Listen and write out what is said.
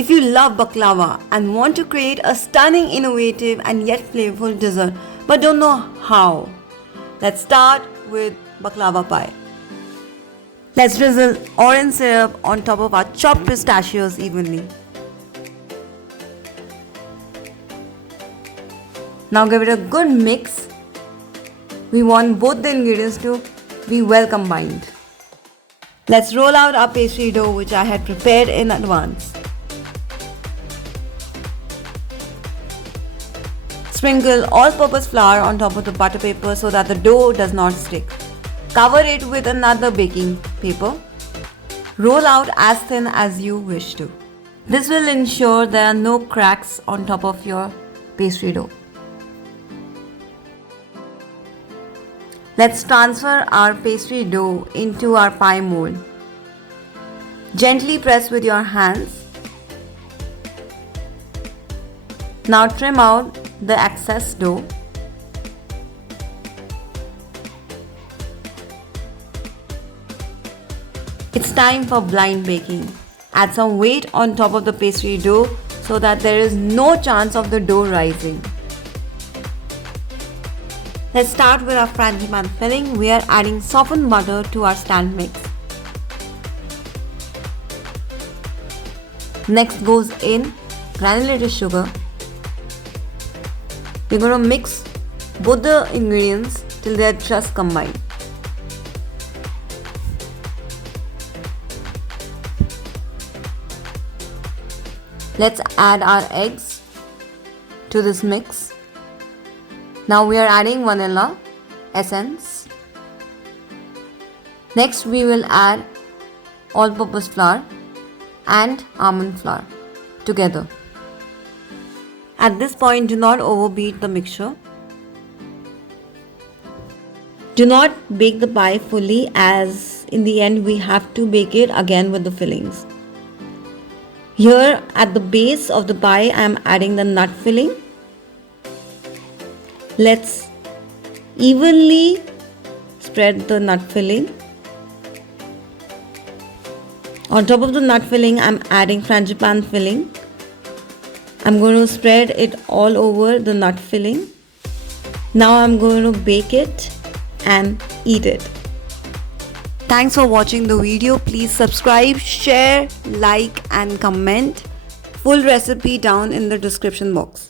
If you love baklava and want to create a stunning, innovative and yet flavorful dessert but don't know how, let's start with baklava pie. Let's drizzle orange syrup on top of our chopped pistachios evenly. Now give it a good mix. We want both the ingredients to be well combined. Let's roll out our pastry dough which I had prepared in advance. Sprinkle all-purpose flour on top of the butter paper so that the dough does not stick. Cover it with another baking paper. Roll out as thin as you wish to. This will ensure there are no cracks on top of your pastry dough. Let's transfer our pastry dough into our pie mold. Gently press with your hands. Now trim out the excess dough. It's time for blind baking. Add some weight on top of the pastry dough so that there is no chance of the dough rising. Let's start with our frangipane filling. We are adding softened butter to our stand mix. Next goes in granulated sugar. We're going to mix both the ingredients till they are just combined. Let's add our eggs to this mix. Now we are adding vanilla essence. Next we will add all-purpose flour and almond flour together. At this point, do not overbeat the mixture. Do not bake the pie fully as in the end we have to bake it again with the fillings. Here at the base of the pie I am adding the nut filling. Let's evenly spread the nut filling. On top of the nut filling I am adding frangipane filling. I'm going to spread it all over the nut filling. Now I'm going to bake it and eat it. Thanks for watching the video. Please subscribe, share, like and comment. Full recipe down in the description box.